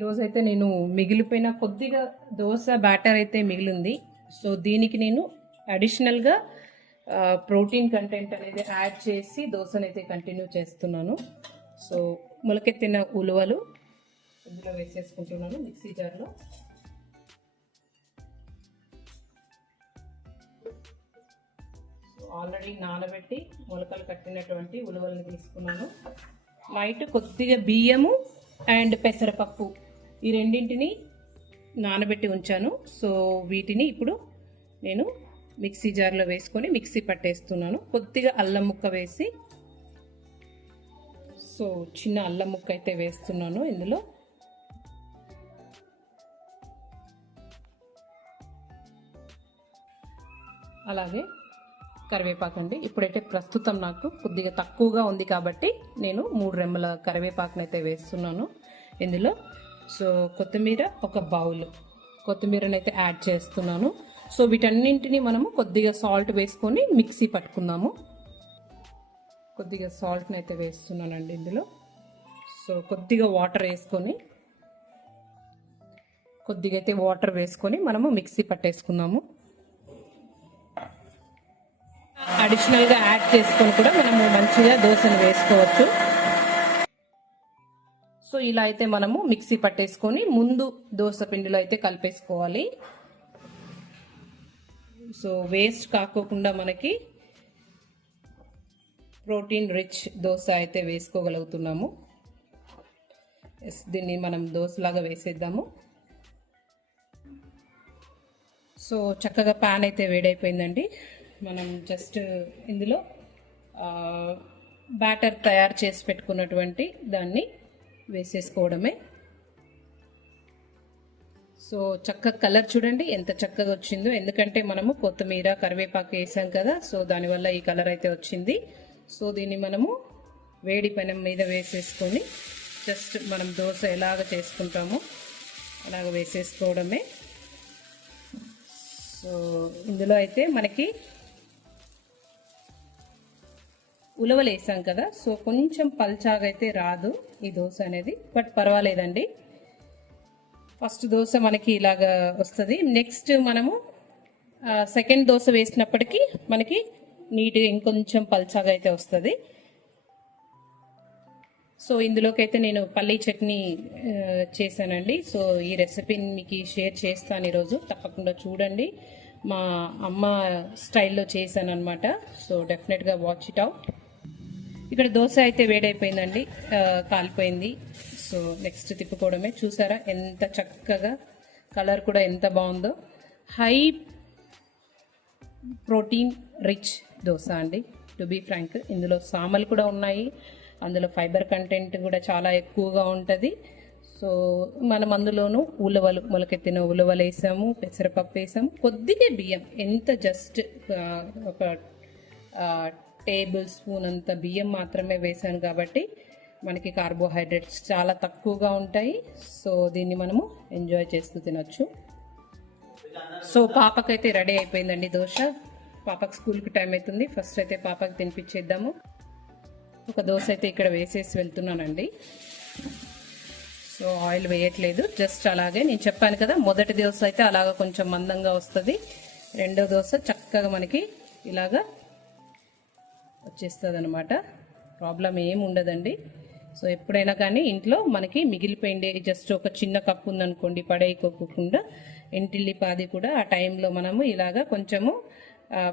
ఈరోజు అయితే నేను మిగిలిపోయిన కొద్దిగా దోశ బ్యాటర్ అయితే మిగిలింది. సో దీనికి నేను అడిషనల్గా ప్రోటీన్ కంటెంట్ అనేది యాడ్ చేసి దోశనైతే కంటిన్యూ చేస్తున్నాను. సో మొలకెత్తిన ఉలవలు ఇందులో వేసేసుకుంటున్నాను మిక్సీ జార్లో. సో ఆల్రెడీ నానబెట్టి మొలకలు కట్టినటువంటి ఉలవలను తీసుకున్నాను. నైట్ కొద్దిగా బియ్యము అండ్ పెసరపప్పు ఈ రెండింటిని నానబెట్టి ఉంచాను. సో వీటిని ఇప్పుడు నేను మిక్సీ జార్లో వేసుకొని మిక్సీ పట్టేస్తున్నాను. కొద్దిగా అల్లం ముక్క వేసి సో చిన్న అల్లం ముక్క అయితే వేస్తున్నాను ఇందులో. అలాగే కరివేపాకు అండి. ఇప్పుడైతే ప్రస్తుతం నాకు కొద్దిగా తక్కువగా ఉంది కాబట్టి నేను మూడు రెమ్మల కరివేపాకునైతే వేస్తున్నాను. ఇందులో సో కొత్తిమీర ఒక బౌల్. కొత్తిమీరని అయితే యాడ్ చేస్తున్నాను. సో వీటన్నింటినీ మనము కొద్దిగా సాల్ట్ వేసుకొని మిక్సీ పట్టుకుందాము. కొద్దిగా సాల్ట్ని అయితే వేస్తున్నానండి ఇందులో. సో కొద్దిగా వాటర్ వేసుకొని కొద్దిగా అయితే వాటర్ వేసుకొని మనము మిక్సీ పట్టేసుకుందాము. అడిషనల్గా యాడ్ చేసుకొని కూడా మనము మంచిగా దోశను వేసుకోవచ్చు. ఇలా అయితే మనము మిక్సీ పట్టేసుకొని ముందు దోశ పిండిలో అయితే కలిపేసుకోవాలి. సో వేస్ట్ కాకోకుండా మనకి ప్రోటీన్ రిచ్ దోశ అయితే వేసుకోగలుగుతున్నాము. ఎస్ దీన్ని మనం దోశలాగా వేసేద్దాము. సో చక్కగా ప్యాన్ అయితే వేడైపోయిందండి. మనం జస్ట్ ఇందులో బ్యాటర్ తయారు చేసి పెట్టుకున్నటువంటి దాన్ని వేసేసుకోవడమే. సో చక్కగా కలర్ చూడండి ఎంత చక్కగా వచ్చిందో. ఎందుకంటే మనము కొత్తిమీర కరివేపాకు వేసాం కదా సో దానివల్ల ఈ కలర్ అయితే వచ్చింది. సో దీన్ని మనము వేడి పెనం మీద వేసేసుకొని జస్ట్ మనం దోశ ఎలాగ చేసుకుంటామో అలాగ వేసేసుకోవడమే. సో ఇందులో అయితే మనకి ఉలవలు వేసాం కదా. సో కొంచెం పల్చాగా అయితే రాదు ఈ దోశ అనేది. బట్ పర్వాలేదండి. ఫస్ట్ దోశ మనకి ఇలాగా వస్తుంది. నెక్స్ట్ మనము సెకండ్ దోశ వేసినప్పటికీ మనకి నీట్గా ఇంకొంచెం పల్చాగా అయితే వస్తుంది. సో ఇందులోకి అయితే నేను పల్లీ చట్నీ చేశానండి. సో ఈ రెసిపీని మీకు షేర్ చేస్తాను ఈరోజు. తప్పకుండా చూడండి. మా అమ్మ స్టైల్లో చేశాను అనమాట సో డెఫినెట్గా వాచ్ ఇట్ అవుట్. ఇక్కడ దోశ అయితే వేడైపోయిందండి కాలిపోయింది. సో నెక్స్ట్ తిప్పుకోవడమే. చూసారా ఎంత చక్కగా కలర్ కూడా ఎంత బాగుందో. హై ప్రోటీన్ రిచ్ దోశ అండి. టు బీ ఫ్రాంక్ ఇందులో సామలు కూడా ఉన్నాయి. అందులో ఫైబర్ కంటెంట్ కూడా చాలా ఎక్కువగా ఉంటుంది. సో మనం అందులోనూ ఉలవలు మొలకెత్తిన ఉలవలు వేసాము పెసరపప్పు వేసాము. కొద్దిగా బియ్యం ఎంత జస్ట్ ఒక టేబుల్ స్పూన్ అంత బియ్యం మాత్రమే వేసాను కాబట్టి మనకి కార్బోహైడ్రేట్స్ చాలా తక్కువగా ఉంటాయి. సో దీన్ని మనము ఎంజాయ్ చేస్తూ తినొచ్చు. సో పాపకైతే రెడీ అయిపోయిందండి దోశ. పాపకు స్కూల్కి టైం అవుతుంది. ఫస్ట్ అయితే పాపకి తినిపించేద్దాము. ఒక దోశ అయితే ఇక్కడ వేసేసి వెళ్తున్నానండి. సో ఆయిల్ వేయట్లేదు. జస్ట్ అలాగే నేను చెప్పాను కదా మొదటి దోశ అయితే అలాగ కొంచెం మందంగా వస్తుంది. రెండో దోశ చక్కగా మనకి ఇలాగా వచ్చేస్తుంది అనమాట ప్రాబ్లం ఏమి ఉండదండి. సో ఎప్పుడైనా కానీ ఇంట్లో మనకి మిగిలిపోయిండే జస్ట్ ఒక చిన్న కప్పు ఉందనుకోండి పడేయకోకుండా ఎంటిల్లిపాది కూడా ఆ టైంలో మనము ఇలాగా కొంచెము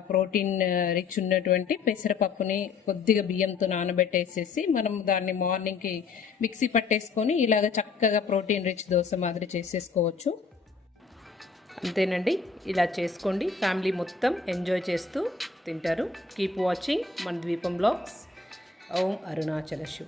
ప్రోటీన్ రిచ్ ఉన్నటువంటి పెసరపప్పుని కొద్దిగా బియ్యంతో నానబెట్టేసేసి మనం దాన్ని మార్నింగ్కి మిక్సీ పట్టేసుకొని ఇలాగ చక్కగా ప్రోటీన్ రిచ్ దోశ మాదిరి చేసేసుకోవచ్చు. అంతేనండి. ఇలా చేసుకోండి. ఫ్యామిలీ మొత్తం ఎంజాయ్ చేస్తూ తింటారు. కీప్ వాచింగ్ మన ద్వీపం బ్లాగ్స్. ఓం అరుణాచల శివ.